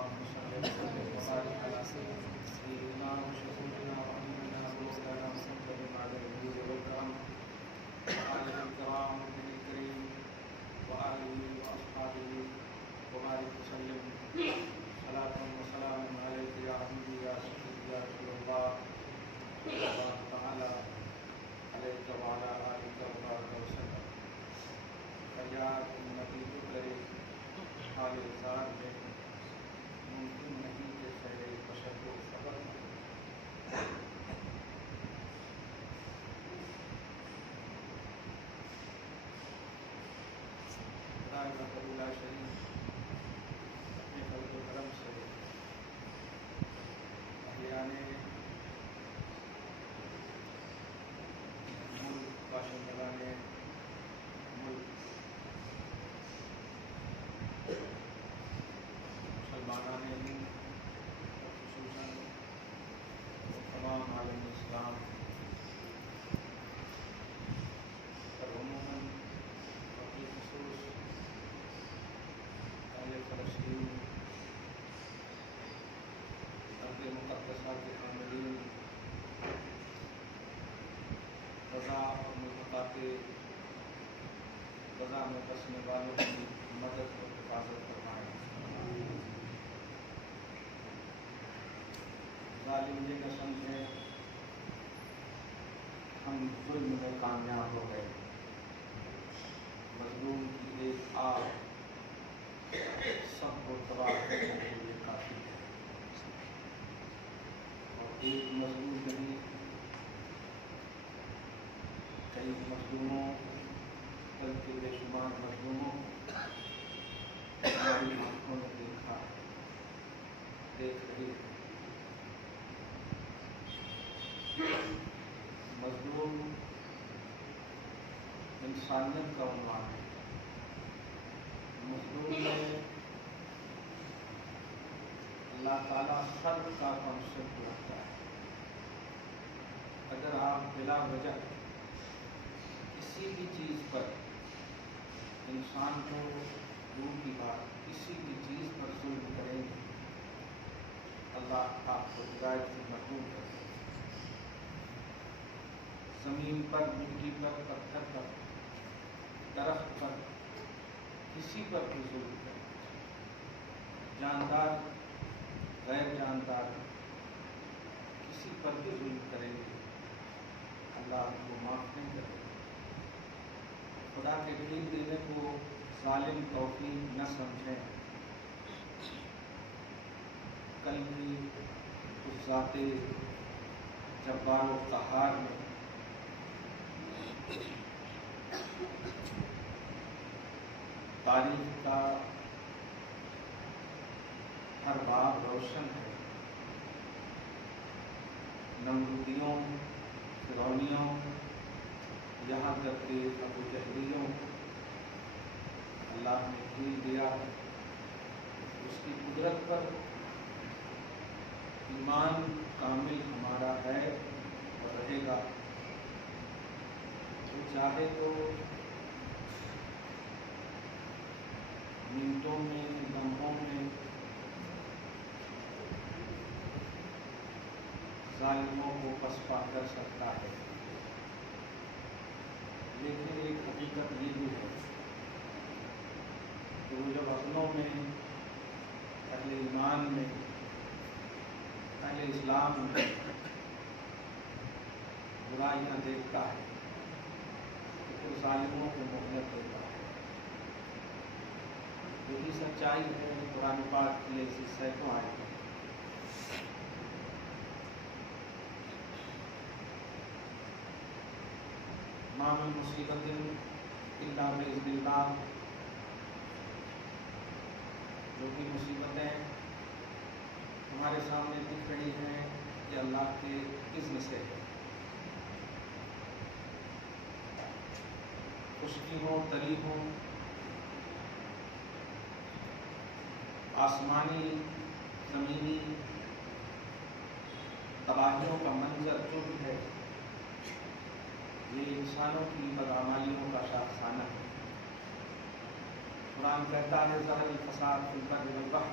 اللهم صل وسلم وبارك على سيدنا وشفيعنا وحبيبنا ومولانا محمد وعلى الجود والكرم وآله الكرام وابن الكريم وآله وأصحابه وبارك وسلم صلاة وسلام عليك يا حبيبي يا سيدي يا رسول الله الله تعالى عليك وعلى آلك وبارك وسلم فریاد نبی کرے حال زار میں ممکن نہیں کہ خیر بشر کو خبر خدائے مقبولہ شریف اپنے فضل و کرم سے اہلیان ملک باشندگان ملک مسلمانان ہند خصوصاً تمام عالم اسلام اور عموماً خصوص اہل فلسطین ارض مقدسہ کے حاملین غزہ اور ملحقات غزہ میں بسنے والوں کی مدد اور حفاظت فرمائیں۔ ظالم یہ نہ سمجھیں ہم ظلم میں کامیاب ہو گئے، مظلوم کی ایک آگ سب کو تباہ کرنے کے لیے کافی ہے، اور ایک مظلوم نہیں کئی مظلوموں بلکہ بے شمار مظلوموں ہماری آنکھوں نے دیکھا دیکھ رہی ہے۔ مظلوم انسانیت کا عنوان ہے۔ مظلوم میں اللہ تعالیٰ خلق کا کنسپٹ رکھتا ہے۔ اگر آپ بلا وجہ کسی بھی چیز پر انسان کو دور کی بات کسی بھی چیز پر ظلم کریں گے، اللہ آپ کو ہدایت سے محروم کر دے۔ زمین پر، مٹی پر، پتھر پر، درخت پر، کسی پر بھی ظلم کریں، جاندار غیر جاندار کسی پر بھی ظلم کریں گے، اللہ آپ کو معاف نہیں کرے گا۔ خدا کے دین دینے کو ظالم توفیق نہ سمجھیں۔ کل بھی اس ذات جبار و قہار نے تاریخ کا ہر باب روشن ہے۔ نمرودیوں، فرعونیوں، یہاں تک کہ ابو جہلیوں اللہ نے کھیل دیا۔ اس کی قدرت پر ایمان کامل ہمارا ہے اور رہے گا۔ وہ چاہے تو منٹوں میں، لمحوں میں ظالموں کو پسپا کر سکتا ہے، لیکن ایک حقیقت یہ بھی ہے کہ وہ جب اپنوں میں، اہل ایمان میں، اہل اسلام میں برائیاں دیکھتا ہے تو پھر ظالموں کو مہلت دیتا ہے۔ یہی سچائی ہے۔ قرآن پاک کی ایسی سینکڑوں آئے ہیں۔ ما من مصیبت الا باذن اللہ، جو بھی مصیبتیں ہمارے سامنے دکھ رہی ہیں یہ اللہ کے اذن سے ہے۔ خشکی ہو، تری ہو، آسمانی زمینی تباہیوں کا منظر جو بھی ہے یہ انسانوں کی بدعمالیوں کا شاخسانہ ہے۔ قرآن کہتا ہے ظہر الفساد فی البر والبحر،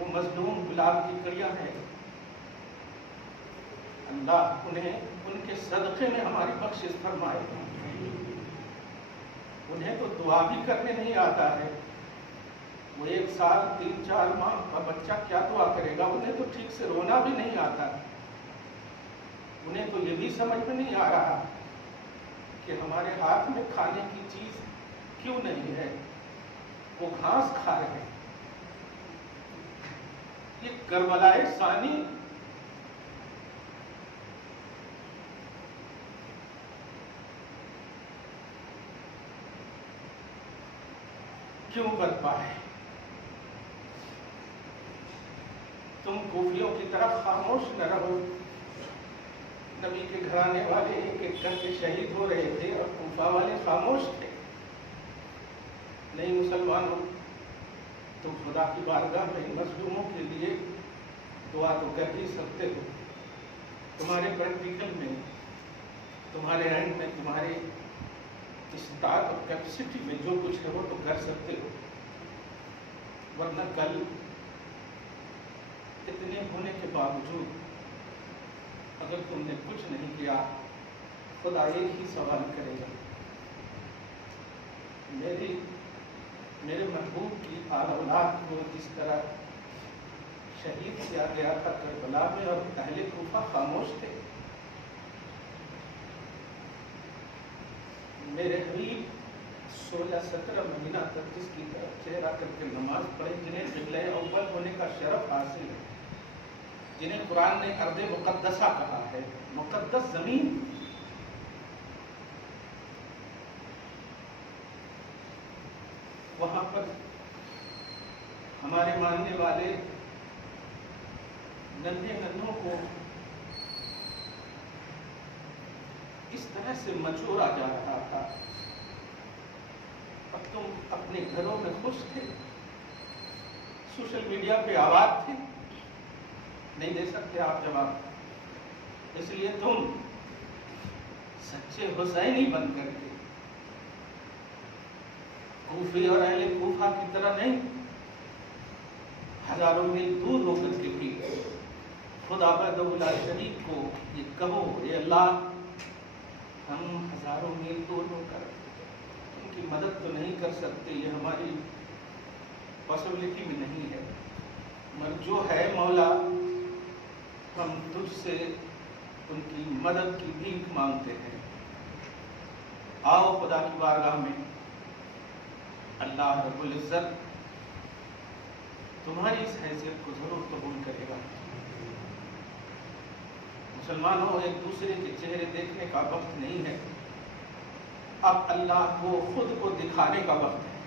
وہ مظلوم بلال کی کڑیاں ہیں، اللہ انہیں ان کے صدقے میں ہماری بخشش فرمائے۔ انہیں تو دعا بھی کرنے نہیں آتا ہے، وہ 1 سال 3-4 ماہ کا بچہ کیا دعا کرے گا؟ انہیں تو ٹھیک سے رونا بھی نہیں آتا، انہیں تو یہ بھی سمجھ میں نہیں آ رہا کہ ہمارے ہاتھ میں کھانے کی چیز کیوں نہیں ہے، وہ گھاس کھا رہے ہیں۔ یہ کربلائے ثانی کیوں برپا ہے؟ تم کوفیوں کی طرف خاموش نہ رہو۔ نبی کے گھرانے والے ایک ایک کر کے شہید ہو رہے تھے اور کوفہ والے خاموش تھے۔ نہیں مسلمانوں، تم خدا کی بارگاہ میں مظلوموں کے لیے دعا تو کر ہی سکتے ہو۔ تمہارے پریکٹیکل میں، تمہارے اینڈ میں، تمہارے استطاعت اور کیپیسٹی میں جو کچھ ہے وہ تو کر سکتے ہو، ورنہ کل اتنے ہونے کے باوجود اگر تم نے کچھ نہیں کیا، خدا ایک ہی سوال کرے گا، میرے محبوب کی آل اولاد کو جس طرح شہید کیا گیا تھا کربلا میں اور اہل کوفہ خاموش تھے۔ میرے حبیب 16-17 مہینہ تک جس کی طرف چہرہ کر کے نماز پڑھے، جنہیں قبلہ اول ہونے کا شرف حاصل ہے، جنہیں قرآن نے ارض مقدسہ کہا ہے، مقدس زمین، وہاں پر ہمارے ماننے والے ننھے ننھوں کو اس طرح سے مچورا جا رہا تھا۔ اب تم اپنے گھروں میں خوش تھے، سوشل میڈیا پہ آباد تھے، نہیں دے سکتے آپ جواب، اس لیے تم سچے حسینی بن کر کے کوفی اور اہل کوفہ کی طرح نہیں، ہزاروں میل دور ہو کر کے بھی خدا وحدہ لا شریک کو یہ کہو، اے اللہ ہم ہزاروں میل دور ہو کر ان کی مدد تو نہیں کر سکتے، یہ ہماری پاسبلٹی میں نہیں ہے، مگر جو ہے مولا ہم تجھ سے ان کی مدد کی بھیک مانگتے ہیں۔ آؤ خدا کی بارگاہ میں، اللہ رب العزت تمہاری اس حیثیت کو ضرور قبول کرے گا۔ مسلمانوں، ایک دوسرے کے چہرے دیکھنے کا وقت نہیں ہے، اب اللہ کو خود کو دکھانے کا وقت ہے۔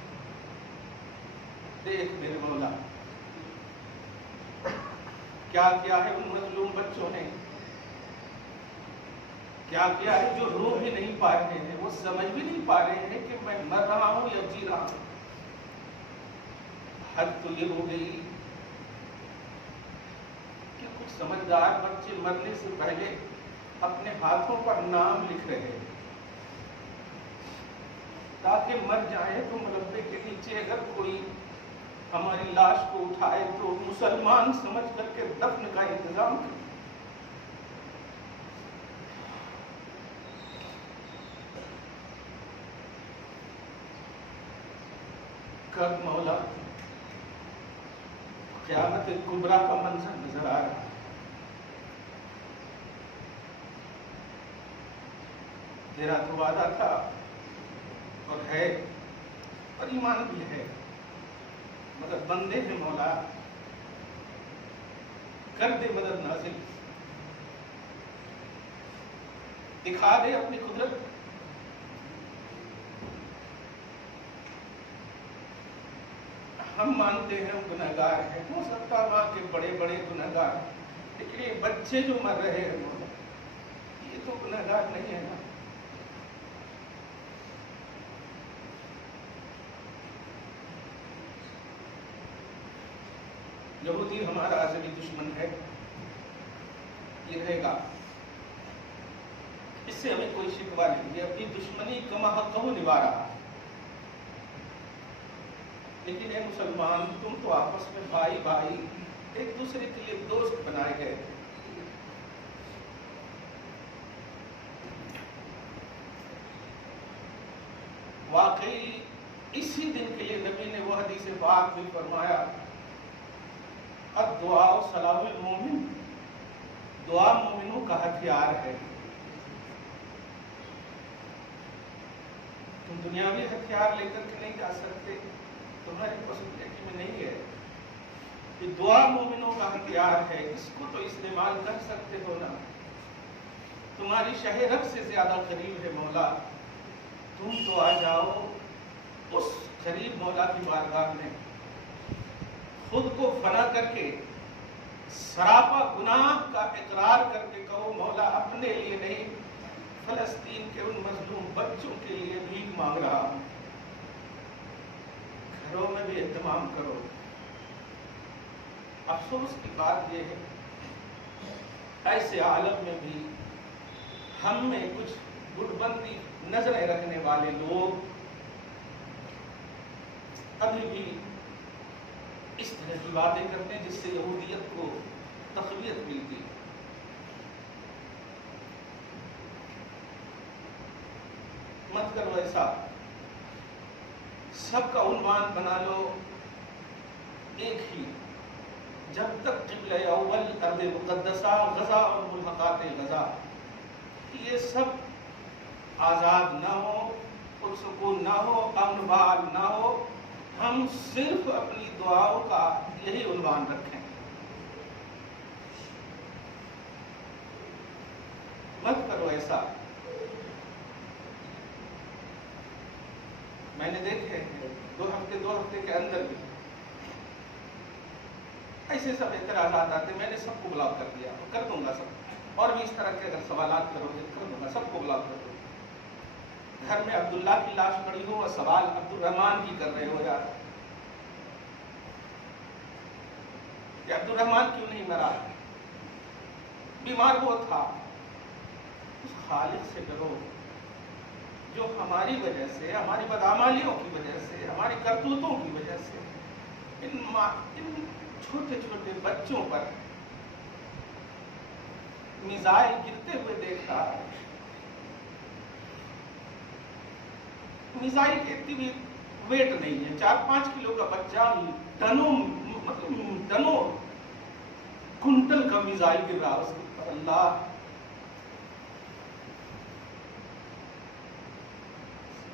دیکھ میرے مولا کیا کیا ہے ان مظلوم بچوں نے، کیا کیا ہے جو رو بھی نہیں پا رہے ہیں، وہ سمجھ بھی نہیں پا رہے ہیں کہ میں مر رہا ہوں یا جی رہا ہوں۔ حد تو یہ ہو گئی کہ کچھ سمجھدار بچے مرنے سے پہلے اپنے ہاتھوں پر نام لکھ رہے ہیں تاکہ مر جائیں تو مربے کے نیچے اگر کوئی ہماری لاش کو اٹھائے تو مسلمان سمجھ کر کے دفن کا انتظام کرے۔ کب مولا قیامت کبریٰ کا منظر نظر آ رہا ہے، تیرا تو وعدہ تھا اور ہے اور ایمان بھی ہے، مگر بندے ہیں مولا، کر دے مدد نازل، دکھا دے اپنی قدرت۔ ہم مانتے ہیں ہم گنہگار ہیں، ہو سکتا ہے کہ بڑے بڑے گنہگار، لیکن یہ بچے جو مر رہے ہیں مولا یہ تو گنہگار نہیں ہے نا۔ یہودی ہمارا ازلی دشمن ہے، یہ رہے گا، اس سے ہمیں کوئی شکوہ نہیں، یہ اپنی دشمنی کما حق نبھا رہا ہے۔ لیکن اے مسلمان، تم تو آپس میں بھائی بھائی ایک دوسرے کے لیے دوست بنائے گئے تھے. واقعی اسی دن کے لیے نبی نے وہ حدیث پاک میں فرمایا، الدعاء سلاح المومن، دعا مومنوں کا ہتھیار ہے. تم دنیاوی ہتھیار لے کر کے نہیں جا سکتے، تمہاری پاسبلٹی میں نہیں ہے. یہ دعا مومنوں کا ہتھیار ہے، اس کو تو استعمال کر سکتے ہو نا. تمہاری شہ رب سے زیادہ قریب ہے مولا، تم تو آ جاؤ اس قریب مولا کی بارگاہ میں، خود کو فنا کر کے سراپا گناہ کا اقرار کر کے کہو مولا اپنے لیے نہیں، فلسطین کے ان مظلوم بچوں کے لیے بھیک مانگ رہا ہوں. گھروں میں بھی اہتمام کرو. افسوس کی بات یہ ہے، ایسے عالم میں بھی ہم میں کچھ گٹ بندی نظریں رکھنے والے لوگ ابھی بھی اس طرح کی باتیں کرتے ہیں جس سے یہودیت کو تقویت ملتی. مت کرو ایسا. سب کا عنوان بنا لو ایک ہی، جب تک قبلہ اول ارض مقدسہ غزہ اور ملحقات غزہ یہ سب آزاد نہ ہو، پرسکون نہ ہو، امن بحال نہ ہو، ہم صرف اپنی دعاؤں کا یہی عنوان رکھیں. مت کرو ایسا. میں نے دیکھے ہیں 2 ہفتے کے اندر بھی ایسے سب اعتراضات آتے، میں نے سب کو بلاک کر دیا، کر دوں گا سب. اور بھی اس طرح کے اگر سوالات کرو گے کر دوں گا، سب کو بلاک کر دوں گا. گھر میں عبداللہ کی لاش پڑی ہو اور سوال عبد الرحمان کی کر رہے ہو یار، کہ عبد الرحمان کیوں نہیں مرا، بیمار وہ تھا. اس خالق سے ڈرو جو ہماری وجہ سے، ہماری بدعمالیوں کی وجہ سے، ہماری کرتوتوں کی وجہ سے ان چھوٹے چھوٹے بچوں پر میزائل گرتے ہوئے دیکھتا ہے. میزائل کی اتنی بھی ویٹ نہیں ہے، 4-5 کلو کا بچہ ٹنوں کنٹل کا میزائل گر رہا اس کے اوپر. اللہ،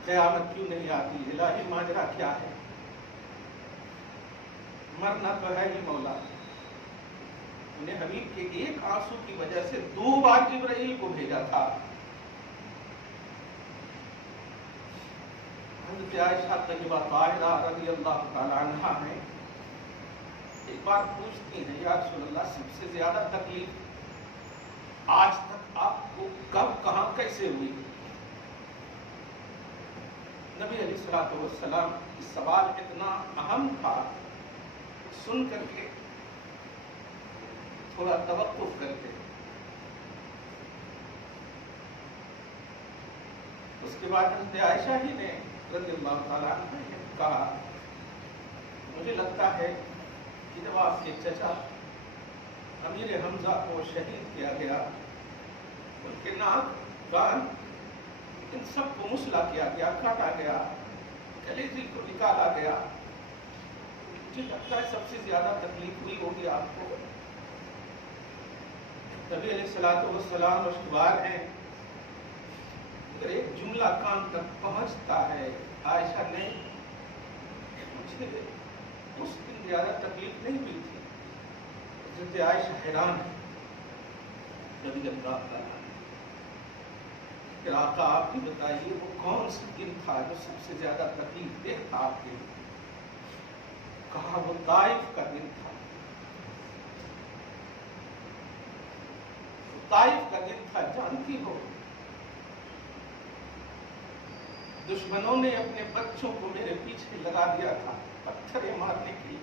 قیامت کیوں نہیں آتی؟ الہی ماجرا کیا ہے؟ مرنا تو ہے ہی مولا. انہیں حبیب کے ایک آنسو کی وجہ سے 2 بار جبرائیل کو بھیجا تھا. حضرت عائشہ طیبہ طاہرہ رضی اللہ تعالی عنہا نے ایک بار پوچھتی ہیں، یا رسول اللہ سب سے زیادہ تکلیف آج تک آپ کو کب کہاں کیسے ہوئی؟ نبی علیہ الصلوۃ والسلام اس سوال اتنا اہم تھا، سن کر کے تھوڑا توقف کرتے. اس کے بعد حضرت عائشہ ہی نے رضی اللہ تعالیٰ عنہ نے کہا، مجھے لگتا ہے کہ جب آپ کے چچا امیر حمزہ کو شہید کیا گیا، ان کے ناک کان ان سب کو مسلا کیا گیا، کاٹا گیا، کلیجے کو نکالا گیا، مجھے لگتا ہے سب سے زیادہ تکلیف ہوئی ہوگی آپ کو. نبی علیہ الصلوۃ والسلام اشکبار ہیں، اگر ایک جملہ کان تک پہنچتا ہے، عائشہ نے مجھے اس دن زیادہ تکلیف نہیں ہوئی تھی. حضرت عائشہ حیران ہے رضی اللہ تعالیٰ. پھر آقا آپ بھی بتائیے وہ کون سا دن تھا جو سب سے زیادہ تکلیف دہ تھا آپ کے لیے؟ کہا وہ طائف کا دن تھا. طائف کا دن تھا، جانتی ہو دشمنوں نے اپنے بچوں کو میرے پیچھے لگا دیا تھا پتھریں مارنے کے لیے.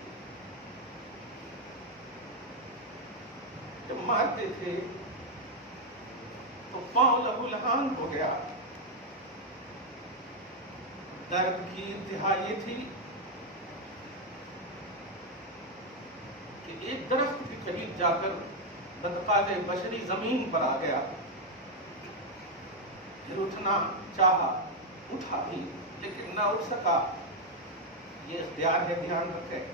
جب مارتے تھے تو پاؤں لہو لہان ہو گیا. درد کی انتہا یہ تھی ایک درخت کے قریب جا کر بدقات بشری زمین پر آ گیا، پھر اٹھنا چاہا، اٹھا بھی لیکن نہ اٹھ سکا، یہ اختیار ہے، دھیان رکھے،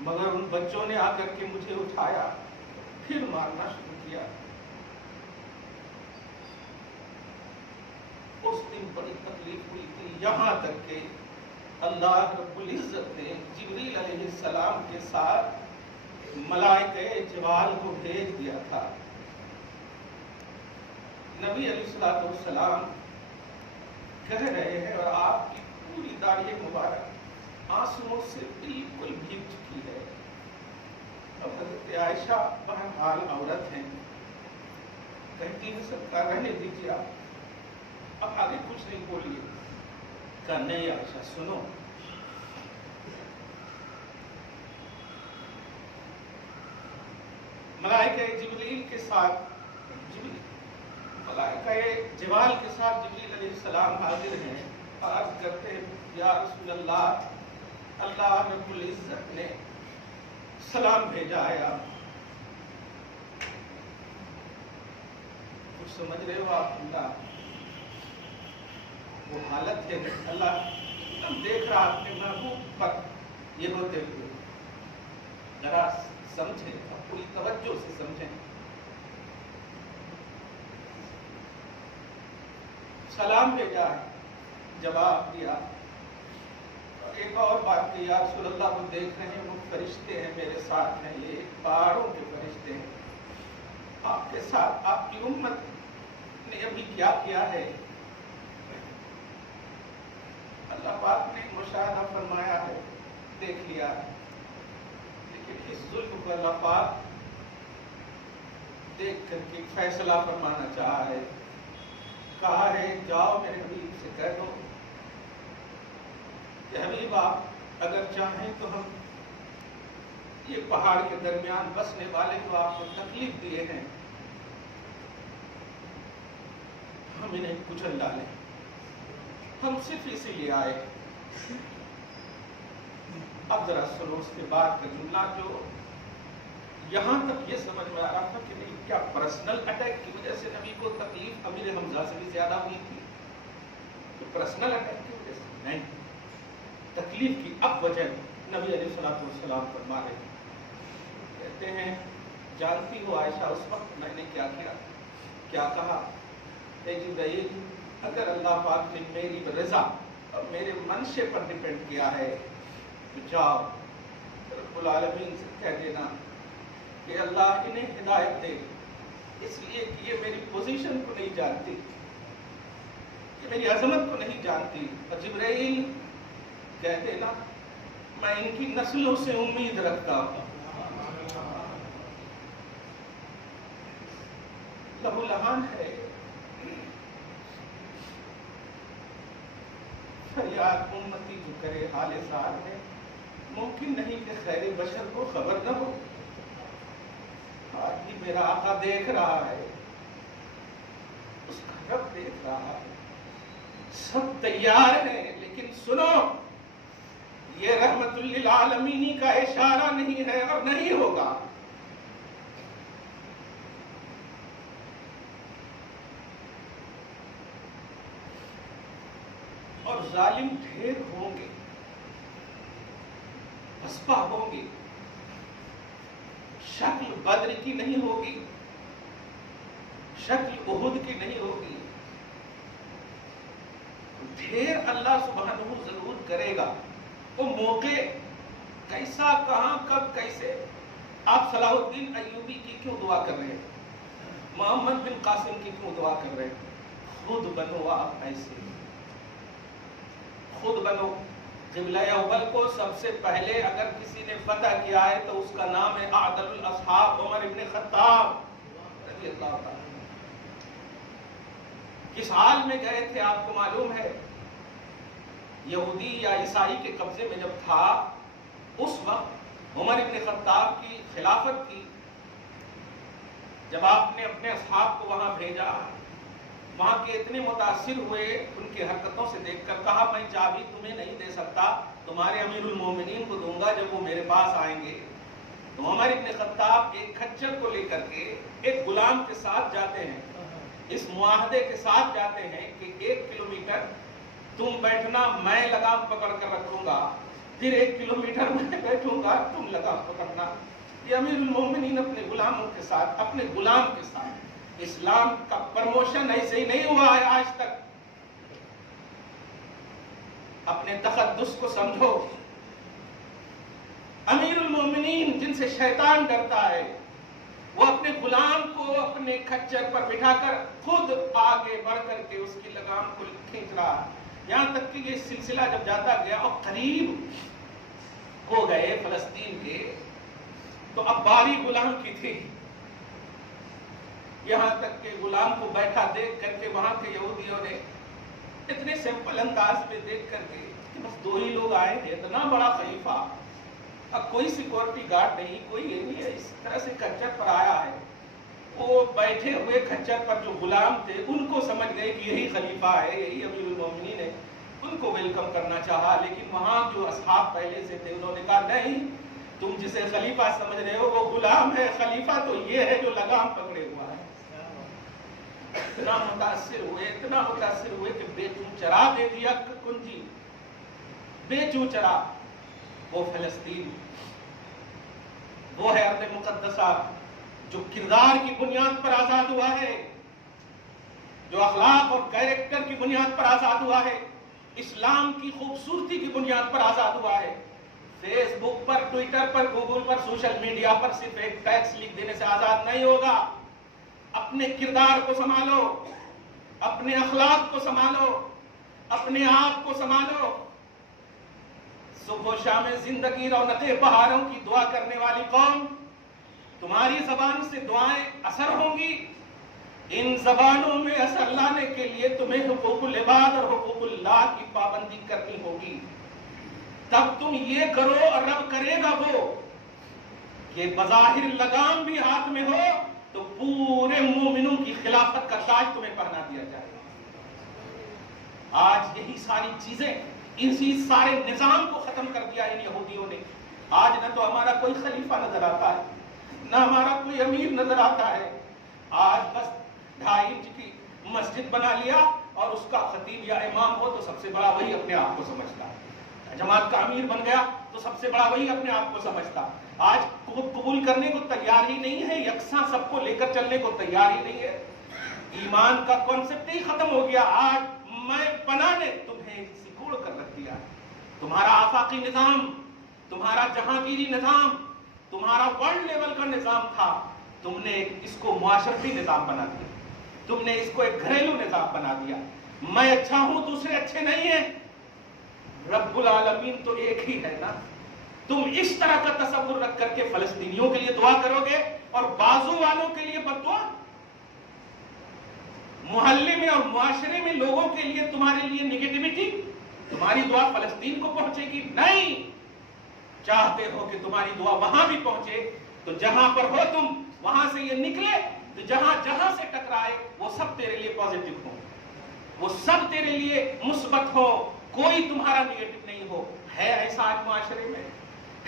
مگر ان بچوں نے آ کر کے مجھے اٹھایا، پھر مارنا شروع کیا۔ اس دن بڑی تکلیف ہوئی تھی، یہاں تک کہ اللہ رب العزت نے جبریل علیہ السلام کے ساتھ ملائکہ جبال کو بھیج دیا تھا۔ نبی علیہ السلام کہہ رہے ہیں اور آپ کی پوری داڑھی مبارک آنسوؤں سے بالکل بھیگ چکی ہے۔ اب حضرت عائشہ بہرحال عورت ہیں، کہتی ہے سرکار رہنے دیجیے، آپ اب آگے کچھ نہیں بولیے۔ کہا نہیں عائشہ سنو، ملائکہ جبریل کے ساتھ ملائکہ جبال کے ساتھ جبریل علیہ السلام حاضر ہیں، عرض کرتے ہیں یا رسول اللہ، اللہ رب العزت نے سلام بھیجا ہے، آپ کچھ سمجھ رہے ہو آپ؟ اللہ وہ حالت ہے، اللہ دیکھ رہا اپنے محبوب پر یہ ہوتے ہوئے، ذرا سمجھیں، پوری توجہ سے سمجھیں۔ سلام بھیجا ہے، جواب دیا، ایک اور بات کہ یا رسول اللہ وہ دیکھ رہے ہیں، وہ فرشتے ہیں میرے ساتھ ہیں، یہ پہاڑوں کے فرشتے ہیں، آپ کے ساتھ آپ کی امت نے ابھی کیا کیا ہے؟ اللہ پاک نے مشاہدہ فرمایا ہے، دیکھ لیا ہے، لیکن اس ظلم کو اللہ پاک دیکھ کر کے فیصلہ فرمانا چاہا ہے۔ کہا ہے جاؤ میرے حبیب سے کہہ دو کہ حبیب آپ اگر چاہیں تو ہم یہ پہاڑ کے درمیان بسنے والے کو آپ کو تکلیف دیے ہیں، ہم انہیں کچل ڈالیں، ہم صرف اسی لیے آئے۔ اب ذرا سنو اس کے بعد کا جملہ، جو یہاں تک یہ سمجھ میں آ رہا تھا کہ نہیں کیا پرسنل اٹیک کی وجہ سے نبی کو تکلیف امیر حمزہ سے بھی زیادہ ہوئی تھی؟ تو پرسنل اٹیک کی وجہ سے نہیں، تکلیف کی اب وجہ نبی علیہ السلام فرما رہے ہیں، کہتے ہیں جانتی ہو عائشہ اس وقت میں نے کیا کیا، کیا کہا؟ اے جبرائیل، اگر اللہ پاک نے میری رضا اور میرے منشے پر ڈیپینڈ کیا ہے تو جاؤ رب العالمین سے کہہ دینا کہ اللہ انہیں ہدایت دے، اس لیے کہ یہ میری پوزیشن کو نہیں جانتی، یہ میری عظمت کو نہیں جانتی، اور جبرائیل کہہ دینا میں ان کی نسلوں سے امید رکھتا ہوں۔ لہو لہان ہے، فریاد امتی جو کرے حال سار ہے، ممکن نہیں کہ خیر بشر کو خبر نہ ہو۔ آج بھی میرا آقا دیکھ رہا ہے، اس کا رب دیکھ رہا ہے، سب تیار ہیں، لیکن سنو یہ رحمت للعالمین کا اشارہ نہیں ہے اور نہیں ہوگا۔ اور ظالم ڈھیر ہوں گے، پسپا ہوں گے، شکل بدر کی نہیں ہوگی، شکل احد کی نہیں ہوگی، ڈھیر اللہ سبحانہ ضرور کرے گا۔ وہ موقع کیسا، کہاں، کب، کیسے؟ آپ صلاح الدین ایوبی کی کیوں دعا کر رہے ہیں؟ محمد بن قاسم کی کیوں دعا کر رہے ہیں؟ خود بنو آپ ایسے، خود بنو۔ قبلہ اول کو سب سے پہلے اگر کسی نے فتح کیا ہے تو اس کا نام ہے اعدل الاصحاب عمر ابن خطاب رضی اللہ تعالیٰ۔ کس حال میں گئے تھے آپ کو معلوم ہے؟ یہودی یا عیسائی کے قبضے میں جب تھا، اس وقت عمر ابن خطاب کی خلافت تھی، جب آپ نے اپنے اصحاب کو وہاں بھیجا، وہاں کے اتنے متاثر ہوئے ان کی حرکتوں سے دیکھ کر، کہا میں چابی تمہیں نہیں دے سکتا، تمہارے امیر المومنین کو دوں گا جب وہ میرے پاس آئیں گے. تو عمر ابن خطاب ایک کھچر کو لے کر کے ایک غلام کے ساتھ جاتے ہیں, اس معاہدے کے ساتھ جاتے ہیں کہ 1 کلومیٹر تم بیٹھنا, میں لگام پکڑ کر رکھوں گا, پھر 1 کلومیٹر میں بیٹھوں گا, تم لگام پکڑنا. یہ امیر المومنین اپنے غلاموں کے ساتھ, اپنے غلام کے ساتھ. اسلام کا پروموشن ایسے ہی نہیں ہوا ہے آج تک. اپنے تقدس کو سمجھو. امیر المومنین جن سے شیطان ڈرتا ہے, وہ اپنے غلام کو اپنے کھچر پر بٹھا کر خود آگے بڑھ کر کے اس کی لگام کو کھینچ رہا. یہاں تک کہ یہ سلسلہ جب جاتا گیا اور قریب ہو گئے فلسطین کے, تو اب باری غلام کی تھی. یہاں تک کہ غلام کو بیٹھا دیکھ کر کے وہاں کے یہودیوں نے اتنے سمپل انداز میں دیکھ کر کے کہ بس 2 ہی لوگ آئے تھے, اتنا بڑا خلیفہ, اب کوئی سیکورٹی گارڈ نہیں, کوئی یہ نہیں ہے, اس طرح سے کھچر پر آیا ہے. وہ بیٹھے ہوئے کھچر پر جو غلام تھے ان کو سمجھ گئے کہ یہی خلیفہ ہے, یہی امیر المومنین ہے, ان کو ویلکم کرنا چاہا. لیکن وہاں جو اصحاب پہلے سے تھے انہوں نے کہا نہیں, تم جسے خلیفہ سمجھ رہے ہو وہ غلام ہے, خلیفہ تو یہ ہے جو لگام پکڑے ہوا ہے. اتنا متاثر ہوئے کہ بے چوں چرا دے دیا کنجی, بے چوں چرا. وہ فلسطین, وہ ہے ارض مقدسہ جو کردار کی بنیاد پر آزاد ہوا ہے, جو اخلاق اور کیریکٹر کی بنیاد پر آزاد ہوا ہے, اسلام کی خوبصورتی کی بنیاد پر آزاد ہوا ہے. فیس بک پر, ٹویٹر پر, گوگل پر, سوشل میڈیا پر صرف ایک ٹیکس لکھ دینے سے آزاد نہیں ہوگا. اپنے کردار کو سنبھالو, اپنے اخلاق کو سنبھالو, اپنے آپ کو سنبھالو. صبح و شام زندگی رونق بہاروں کی دعا کرنے والی قوم, تمہاری زبان سے دعائیں اثر ہوں گی. ان زبانوں میں اثر لانے کے لیے تمہیں حقوق العباد اور حقوق اللہ کی پابندی کرنی ہوگی. تب تم یہ کرو اور رب کرے گا وہ کہ بظاہر لگام بھی ہاتھ میں ہو تو پورے مومنوں کی خلافت کا تاج تمہیں پہنا دیا جائے. آج یہی ساری چیزیں, اسی سارے نظام کو ختم کر دیا ان یہودیوں نے. آج نہ تو ہمارا کوئی خلیفہ نظر آتا ہے, نہ ہمارا کوئی امیر نظر آتا ہے. آج بس 2.5 انچ کی مسجد بنا لیا اور اس کا خطیب یا امام ہو تو سب سے بڑا وہی اپنے آپ کو سمجھتا ہے. جماعت کا امیر بن گیا تو سب سے بڑا وہی اپنے آپ کو سمجھتا. آج قبول کرنے کو تیار ہی نہیں ہے, یکساں سب کو لے کر چلنے کو تیار ہی نہیں ہے. ایمان کا کانسیپٹ ہی ختم ہو گیا. آج میں پناہ نے تمہیں سکوڑ کر رکھ دیا. تمہارا آفاقی نظام, تمہارا جہانگیری نظام, تمہارا ورلڈ لیول کا نظام تھا, تم نے اس کو معاشرتی نظام بنا دیا, تم نے اس کو ایک گھریلو نظام بنا دیا. میں اچھا ہوں, دوسرے اچھے نہیں ہیں, رب العالمین تو ایک ہی ہے نا. تم اس طرح کا تصور رکھ کر کے فلسطینیوں کے لیے دعا کرو گے اور بازو والوں کے لیے بد دعا. محلے میں اور معاشرے میں لوگوں کے لیے تمہارے لیے نیگیٹیوٹی, تمہاری دعا فلسطین کو پہنچے گی نہیں. چاہتے ہو کہ تمہاری دعا وہاں بھی پہنچے تو جہاں پر ہو تم وہاں سے یہ نکلے تو جہاں جہاں سے ٹکرائے وہ سب تیرے لیے پازیٹیو ہو, وہ سب تیرے لیے مثبت ہو, کوئی تمہارا نیگیٹو نہیں ہو. ہے ایسا آج معاشرے میں,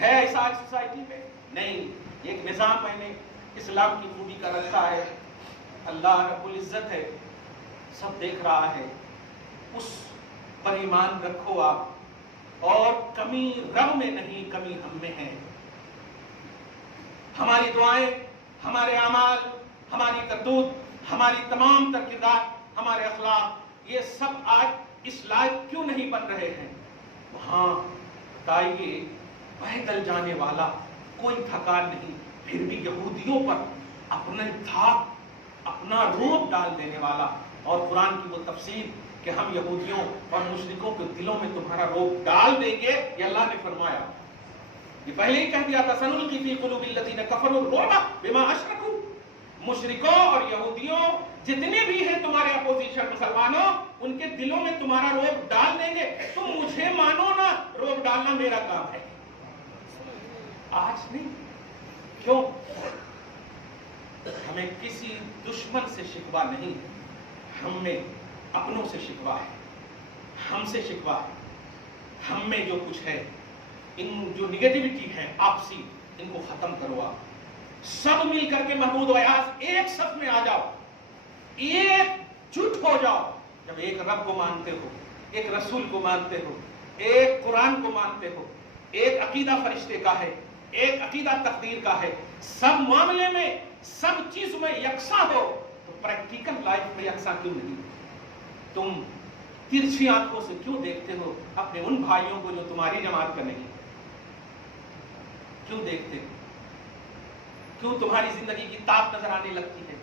ہے ایسا آج سوسائٹی میں نہیں. ایک نظام میں نے اسلام کی خوبی کا رکھا ہے, اللہ رب العزت ہے, سب دیکھ رہا ہے, اس پر ایمان رکھو آپ. اور کمی رب میں نہیں, کمی ہم میں ہے. ہماری دعائیں, ہمارے اعمال, ہماری کرتوت, ہماری تمام ترکیبات, ہمارے اخلاق, یہ سب آج اس لائق کیوں نہیں بن رہے ہیں؟ وہاں بتائیے پیدل جانے والا کوئی تھکان نہیں, پھر بھی یہودیوں پر اپنے دھاک, اپنا روب ڈال دینے والا. اور قرآن کی وہ تفسیر کہ ہم یہودیوں اور مشرکوں کے دلوں میں تمہارا روب ڈال دیں گے, یہ اللہ نے فرمایا. یہ پہلے ہی کہہ دیا تھا, سنلقی فی قلوب الذین کفروا الرعب بما اشرکوا. مشرکوں اور یہودیوں جتنے بھی ہیں تمہارے اپوزیشن مسلمانوں, ان کے دلوں میں تمہارا روب ڈال دیں گے. تم مجھے مانو نا, روب ڈالنا میرا کام ہے. آج نہیں. کیوں؟ ہمیں کسی دشمن سے شکوہ نہیں, ہم میں اپنوں سے شکوہ ہے, ہم سے شکوہ ہے. ہم میں جو کچھ ہے، ان جو نگیٹیوٹی ہے آپسی، ان کو ختم کرو آپ سب مل کر کے محمود ویاض ایک صف میں آ جاؤ، ایک جٹ ہو جاؤ. جب ایک رب کو مانتے ہو، ایک رسول کو مانتے ہو، ایک قرآن کو مانتے ہو، ایک عقیدہ فرشتے کا ہے، ایک عقیدہ تقدیر کا ہے، سب معاملے میں سب چیز میں یکساں ہو، تو پریکٹیکل لائف میں یکساں کیوں نہیں؟ تم ترچھی آنکھوں سے کیوں دیکھتے ہو اپنے ان بھائیوں کو جو تمہاری جماعت کا نہیں؟ کیوں دیکھتے ہو؟ کیوں تمہاری زندگی کی تاب نظر آنے لگتی ہے؟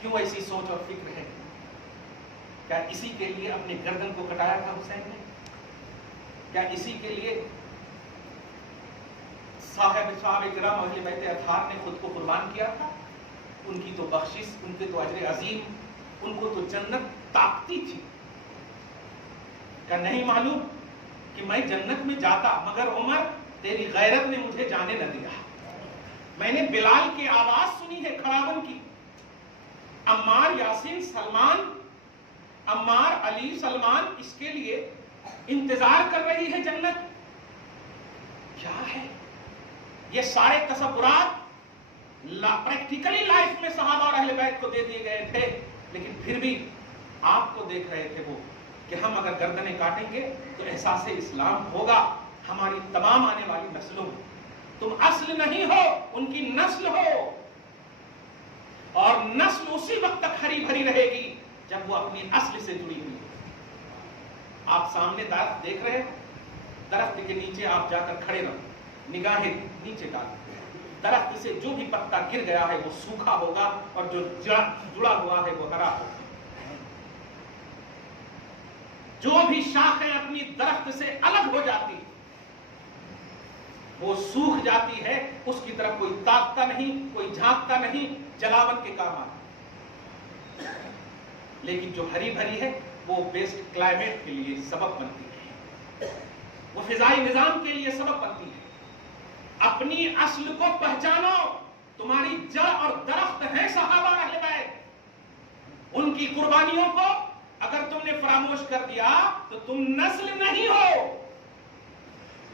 کیوں ایسی سوچ اور فکر ہے؟ کیا اسی کے لیے اپنے گردن کو کٹایا تھا حسین نے؟ کیا اسی کے لیے صحابہ کرام اہل بیت اطہار نے خود کو قربان کیا تھا؟ ان کی تو بخشش، ان کے تو اجر عظیم، ان کو تو جنت طاقتی تھی. کیا نہیں معلوم کہ میں جنت میں جاتا مگر عمر تیری غیرت نے مجھے جانے نہ دیا. میں نے بلال کی آواز سنی ہے کھڑابن کی، عمار، یاسین، سلمان، عمار، علی، سلمان اس کے لیے انتظار کر رہی ہے جنت. کیا ہے یہ سارے تصورات پریکٹیکلی لائف میں صحابہ اور اہل بیت کو دے دیے گئے تھے، لیکن پھر بھی آپ کو دیکھ رہے تھے وہ کہ ہم اگر گردنیں کاٹیں گے تو احساس اسلام ہوگا ہماری تمام آنے والی نسلوں میں. تم اصل نہیں ہو، ان کی نسل ہو، اور نسل اسی وقت تک ہری بھری رہے گی جب وہ اپنی اصل سے جڑی ہوئی. آپ سامنے درخت دیکھ رہے ہیں، درخت کے نیچے آپ جا کر کھڑے رہو، نگاہیں نیچے ڈالو. درخت سے جو بھی پتا گر گیا ہے وہ سوکھا ہوگا، اور جو جڑا ہوا ہے وہ ہرا ہوگا. جو بھی شاخیں اپنی درخت سے الگ ہو جاتی وہ سوکھ جاتی ہے، اس کی طرف کوئی تاکتا نہیں، کوئی جھانکتا نہیں، جلاون کے کام آتی. لیکن جو ہری بھری ہے وہ بیسٹ کلائمیٹ کے لیے سبب بنتی ہے، وہ فضائی نظام کے لیے سبب بنتی ہے. اپنی اصل کو پہچانو. تمہاری جڑ اور درخت ہیں صحابہ اہل بیت. ان کی قربانیوں کو اگر تم نے فراموش کر دیا تو تم نسل نہیں ہو.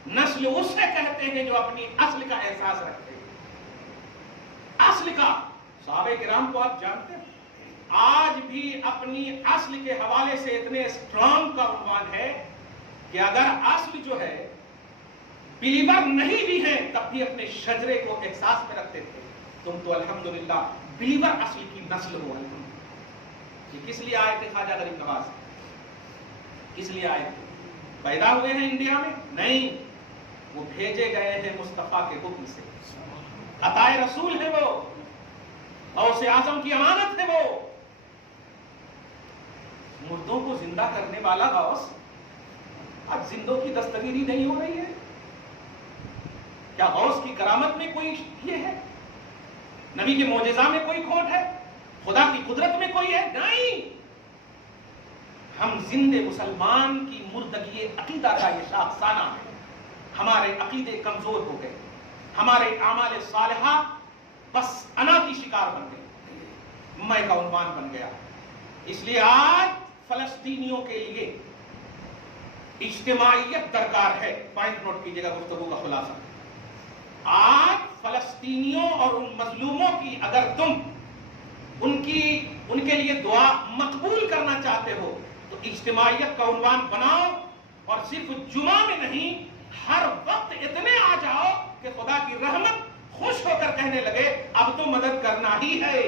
نسل اسے کہتے ہیں جو اپنی اصل کا احساس رکھتے ہیں. اصل کا صحابہ کرام کو آپ جانتے ہیں، آج بھی اپنی اصل کے حوالے سے اتنے اسٹرانگ کا عنوان ہے کہ اگر اصل جو ہے بلیور نہیں بھی ہیں تب بھی اپنے شجرے کو احساس میں رکھتے تھے. تم تو الحمدللہ بلیور اصل کی نسل ہو. یہ کس لیے آئے تھے خواجہ غریب نواز؟ کس لیے آئے تھے؟ پیدا ہوئے ہیں انڈیا میں؟ نہیں، وہ بھیجے گئے ہیں مصطفیٰ کے حکم سے. عطائے رسول ہے وہ، غوث اعظم کی امانت ہے وہ. مردوں کو زندہ کرنے والا غوث اب زندوں کی دستگیری نہیں ہو رہی ہے. کیا غوث کی کرامت میں کوئی یہ ہے؟ نبی کے معجزہ میں کوئی کھوٹ ہے؟ خدا کی قدرت میں کوئی ہے؟ نہیں. ہم زندے مسلمان کی مردگی عقیدہ کا یہ شاخسانہ ہے. ہمارے عقیدے کمزور ہو گئے، ہمارے اعمال صالحہ بس انا کی شکار بن گئے، میں کا عنوان بن گیا. اس لیے آج فلسطینیوں کے لیے اجتماعیت درکار ہے. پوائنٹ نوٹ کیجیے گا گفتگو کا خلاصہ. آج فلسطینیوں اور ان مظلوموں کی اگر تم ان کے لیے دعا مقبول کرنا چاہتے ہو تو اجتماعیت کا عنوان بناؤ، اور صرف جمعہ میں نہیں ہر وقت اتنے آ جاؤ کہ خدا کی رحمت خوش ہو کر کہنے لگے اب تو مدد کرنا ہی ہے،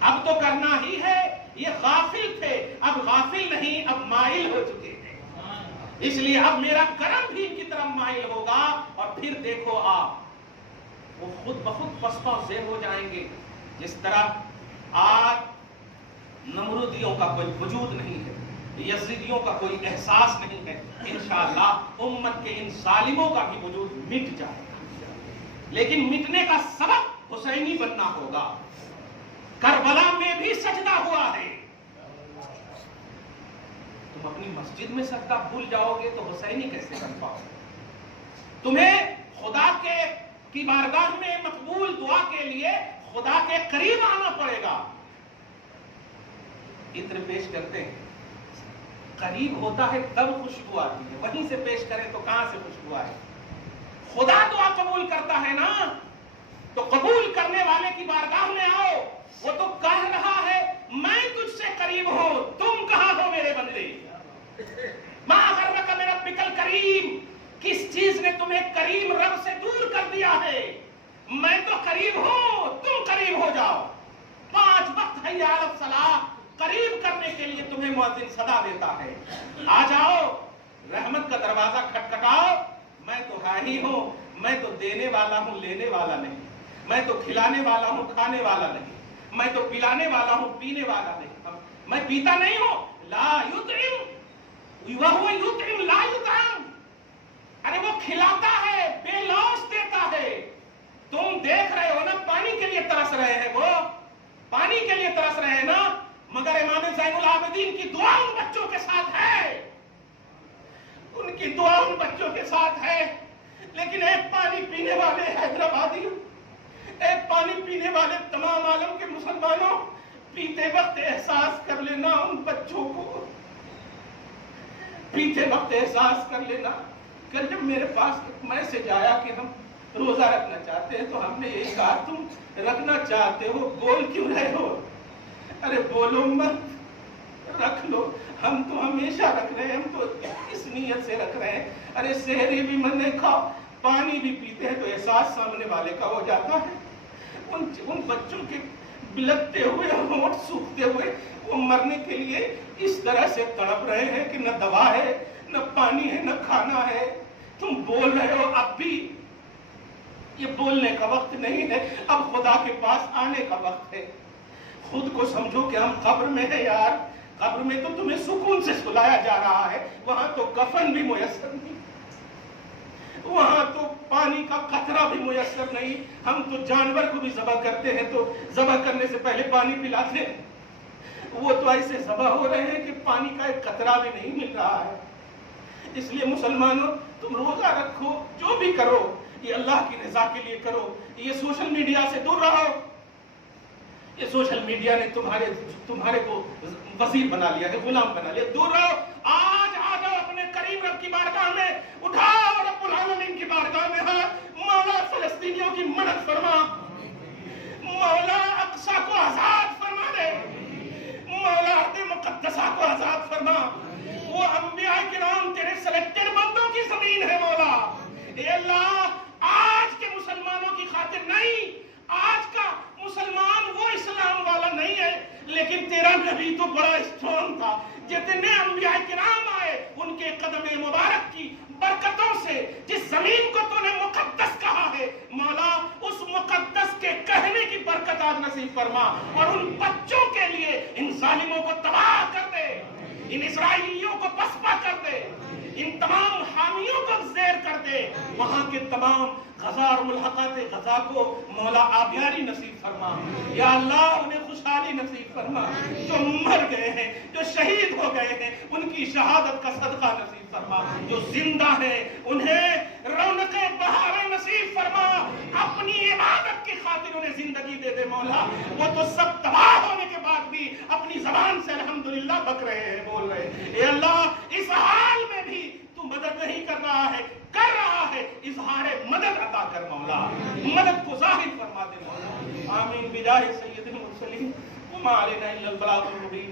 اب تو کرنا ہی ہے. یہ غافل تھے، اب غافل نہیں، اب مائل ہو چکے ہیں. اس لیے اب میرا کرم بھی ان کی طرف مائل ہوگا، اور پھر دیکھو آپ وہ خود بخود پستہ زیر ہو جائیں گے. جس طرح آج نمرودیوں کا کوئی وجود نہیں ہے، یزیدیوں کا کوئی احساس نہیں ہے، انشاءاللہ امت کے ان ظالموں کا بھی وجود مٹ جائے گا. لیکن مٹنے کا سبب حسینی بننا ہوگا. کربلا میں بھی سجدہ ہوا ہے. تم اپنی مسجد میں سجدہ بھول جاؤ گے تو حسینی کیسے بن پاؤ؟ تمہیں خدا کی بارگاہ میں مقبول دعا کے لیے خدا کے قریب آنا پڑے گا. عطر پیش کرتے ہیں، قریب ہوتا ہے تب خوشبو آتی ہے، وہیں سے پیش کریں تو کہاں سے خوشبو آئے؟ خدا دعا قبول کرتا ہے نا، تو قبول کرنے والے کی بارگاہ میں آؤ، وہ تو کہہ رہا ہے میں تجھ سے قریب ہوں، تم کہاں ہو میرے بندے؟ ما غرک بربک الکریم، کس چیز نے تمہیں کریم رب سے دور کر دیا ہے؟ میں تو قریب ہوں، تم قریب ہو جاؤ۔ 5 وقت حی علی الصلاۃ قریب کرنے کے لیے تمہیں مؤذن صدا دیتا ہے، آ جاؤ، رحمت کا دروازہ کھٹکھٹاؤ، میں تو ہی ہوں، میں تو دینے والا ہوں، لینے والا نہیں، میں تو کھلانے والا ہوں، کھانے والا نہیں، میں تو پلانے والا ہوں، پینے والا نہیں، میں پیتا نہیں ہوں، لا یطعم وہو یطعم لا یطعم، ارے وہ کھلاتا ہے، بے لوث دیتا ہے، تم دیکھ رہے ہو نا، پانی کے لیے ترس رہے ہیں، وہ پانی کے لیے ترس رہے ہیں نا، مگر امام زین العابدین کی دعا ان بچوں کے ساتھ ہے، ان کی دعا ان بچوں کے ساتھ ہے۔ لیکن ایک پانی پینے والے حیدرآبادی، ایک پانی پینے والے تمام عالم کے مسلمانوں، پیتے وقت احساس کر لینا ان بچوں کو، پیتے وقت احساس کر لینا، کل جب میرے پاس ایک میسج آیا کہ ہم روزہ رکھنا چاہتے ہیں تو ہم نے یہ کہا تم رکھنا چاہتے ہو، بول کیوں رہے ہو؟ ارے بولو مت، رکھ لو، ہم تو ہمیشہ رکھ رہے ہیں، ہم تو اس نیت سے رکھ رہے ہیں، ارے سحری بھی من نہیں کھاؤ، پانی بھی پیتے ہیں تو احساس سامنے والے کا ہو جاتا ہے۔ ان بچوں کے بلکتے ہوئے ہونٹ سوکھتے ہوئے وہ مرنے کے لیے اس طرح سے تڑپ رہے ہیں کہ نہ دوا ہے، نہ پانی ہے، نہ کھانا ہے، تم بول رہے ہو اب بھی۔ یہ بولنے کا وقت نہیں ہے، اب خدا کے پاس آنے کا وقت ہے۔ خود کو سمجھو کہ ہم قبر میں ہیں یار، قبر میں تو تمہیں سکون سے سلایا جا رہا ہے، وہاں تو کفن بھی میسر نہیں، وہاں تو پانی کا قطرہ بھی میسر نہیں، ہم تو جانور کو بھی ذبح کرتے ہیں تو ذبح کرنے سے پہلے پانی پلاتے ہیں، وہ تو ایسے ذبح ہو رہے ہیں کہ پانی کا ایک قطرہ بھی نہیں مل رہا ہے۔ اس لیے مسلمانوں تم روزہ رکھو، جو بھی کرو یہ اللہ کی رضا کے لیے کرو، یہ سوشل میڈیا سے دور رہو، یہ سوشل میڈیا نے تمہارے کو وزیر بنا لیا ہے، غلام بنا لیا، دور رہو۔ آج آ جاؤ اپنے کریم رب کی بارگاہ میں، اٹھاؤ رب العالمین کی بارگاہ میں ہاتھ، مولا فلسطینیوں کی مدد فرما، مولا اقصی کو آزاد فرما دے، مولا ارض مقدسہ کو آزاد فرما، وہ انبیاء کرام تیرے سلیکٹڈ بندوں کی زمین ہے مولا، اے اللہ آج کے مسلمانوں کی خاطر نہیں، آج کا مسلمان وہ اسلام والا نہیں ہے، لیکن تیرا نبی تو بڑا اسٹرانگ تھا، جتنے انبیاء کرام آئے ان کے قدم مبارک کی برکتوں سے جس زمین کو تو نے مقدس کہا ہے مولا، اس مقدس کے کہنے کی برکت آج نصیب فرما، اور ان بچوں کے لیے ان ظالموں کو تباہ کر دے، ان اسرائیلیوں کو پسپا کر دے، ان تمام حامیوں کو زیر کر دے، وہاں کے تمام غزہ اور ملحقات غزہ کو مولا آبیاری نصیب فرما، یا اللہ انہیں خوشحالی نصیب فرما، جو مر گئے ہیں، جو شہید ہو گئے ہیں ان کی شہادت کا صدقہ نصیب فرما، جو زندہ ہیں انہیں رونق بہار نصیب فرما، اپنی عبادت کی خاطر انہیں زندگی دے دے مولا، وہ تو سب تباہ ہونے کے بعد بھی اپنی زبان سے الحمدللہ بک رہے ہیں، بول رہے ہیں، اے اللہ اس حال میں بھی تو مدد نہیں کر رہا ہے، کر رہا ہے، اظہار مدد عطا کر مولا، مدد کو ظاہر فرما دے مولا، آمین بجاہ سید المرسلین وما علینا الا البلاغ المبین۔